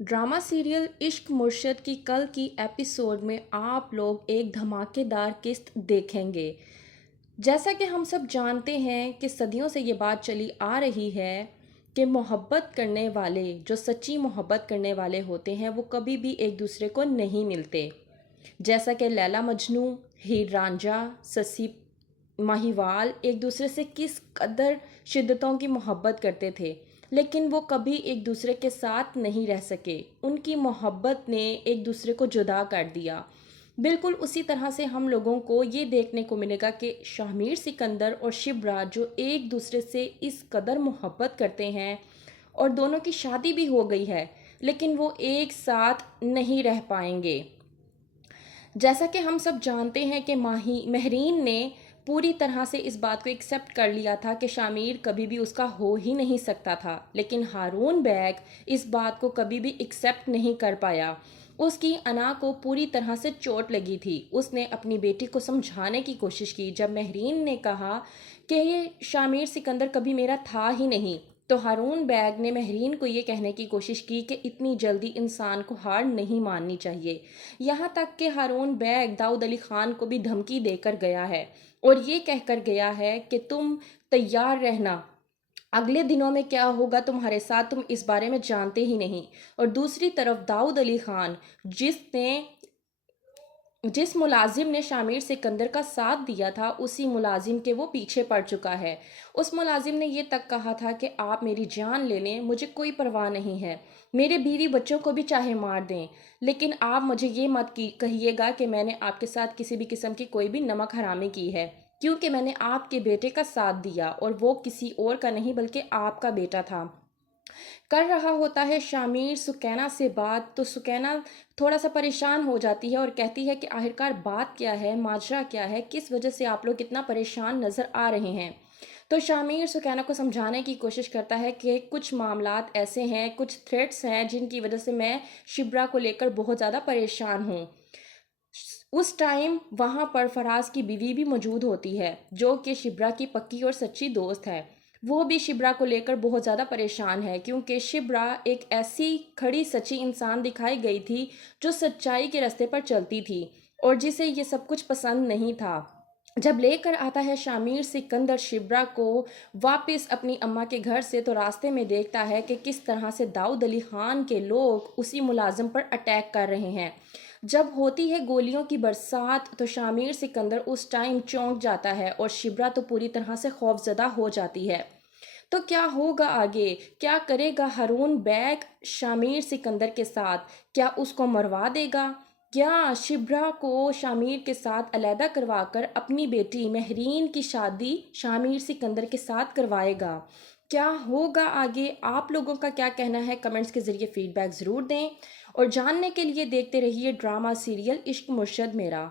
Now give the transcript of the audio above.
Drama serial इश्क मुर्शद की कल की एपिसोड में आप लोग एक धमाकेदार किस्त देखेंगे। जैसा कि हम सब जानते हैं कि सदियों से ये बात चली आ रही है कि मोहब्बत करने वाले, जो सच्ची मोहब्बत करने वाले होते हैं, वो कभी भी एक दूसरे को नहीं मिलते। जैसा कि लैला मजनू, हीर रांझा, ससी माहीवाल एक दूसरे से किस कदर शिद्दतों की मोहब्बत करते थे, लेकिन वो कभी एक दूसरे के साथ नहीं रह सके। उनकी मोहब्बत ने एक दूसरे को जुदा कर दिया। बिल्कुल उसी तरह से हम लोगों को ये देखने को मिलेगा कि शामिर सिकंदर और शिब्रा जो एक दूसरे से इस कदर मोहब्बत करते हैं और दोनों की शादी भी हो गई है, लेकिन वो एक साथ नहीं रह पाएंगे। जैसा कि हम सब जानते हैं कि माही महरीन ने पूरी तरह से इस बात को एक्सेप्ट कर लिया था कि शामिर कभी भी उसका हो ही नहीं सकता था, लेकिन हारून बैग इस बात को कभी भी एक्सेप्ट नहीं कर पाया। उसकी अना को पूरी तरह से चोट लगी थी। उसने अपनी बेटी को समझाने की कोशिश की। जब महरीन ने कहा कि ये शामिर सिकंदर कभी मेरा था ही नहीं, तो हारून बैग ने महरीन को ये कहने की कोशिश की कि इतनी जल्दी इंसान को हार नहीं माननी चाहिए। यहाँ तक कि हारून बैग दाऊद अली खान को भी धमकी देकर गया है और ये कहकर गया है कि तुम तैयार रहना, अगले दिनों में क्या होगा तुम्हारे साथ तुम इस बारे में जानते ही नहीं। और दूसरी तरफ दाऊद अली खान, जिस मुलाजिम ने शामिर सिकंदर का साथ दिया था, उसी मुलाजिम के वो पीछे पड़ चुका है। उस मुलाजिम ने ये तक कहा था कि आप मेरी जान ले लें, मुझे कोई परवाह नहीं है, मेरे बीवी बच्चों को भी चाहे मार दें, लेकिन आप मुझे ये मत कहिएगा कि मैंने आपके साथ किसी भी किस्म की कोई भी नमक हरामी की है, क्योंकि मैंने आपके बेटे का साथ दिया और वो किसी और का नहीं बल्कि आपका बेटा था। कर रहा होता है शामिर सुकैना से बात, तो सुकैना थोड़ा सा परेशान हो जाती है और कहती है कि आखिरकार बात क्या है, माजरा क्या है, किस वजह से आप लोग इतना परेशान नज़र आ रहे हैं। तो शामिर सुकैना को समझाने की कोशिश करता है कि कुछ मामलात ऐसे हैं, कुछ थ्रेट्स हैं जिनकी वजह से मैं शिब्रा को लेकर बहुत ज़्यादा परेशान हूँ। उस टाइम वहाँ पर फराज की बीवी भी मौजूद होती है, जो कि शिब्रा की पक्की और सच्ची दोस्त है। वो भी शिब्रा को लेकर बहुत ज़्यादा परेशान है, क्योंकि शिब्रा एक ऐसी खड़ी सच्ची इंसान दिखाई गई थी जो सच्चाई के रास्ते पर चलती थी और जिसे ये सब कुछ पसंद नहीं था। जब लेकर आता है शामिर सिकंदर शिब्रा को वापस अपनी अम्मा के घर से, तो रास्ते में देखता है कि किस तरह से दाऊद अली खान के लोग उसी मुलाजिम पर अटैक कर रहे हैं। जब होती है गोलियों की बरसात, तो शामिर सिकंदर उस टाइम चौंक जाता है और शिब्रा तो पूरी तरह से खौफजदा हो जाती है। तो क्या होगा आगे, क्या करेगा हारून बैग शामिर सिकंदर के साथ? क्या उसको मरवा देगा? क्या शिब्रा को शामिर के साथ अलहदा करवाकर अपनी बेटी महरीन की शादी शामिर सिकंदर के साथ करवाएगा? क्या होगा आगे? आप लोगों का क्या कहना है? कमेंट्स के ज़रिए फीडबैक ज़रूर दें और जानने के लिए देखते रहिए ड्रामा सीरियल इश्क मुर्शद मेरा।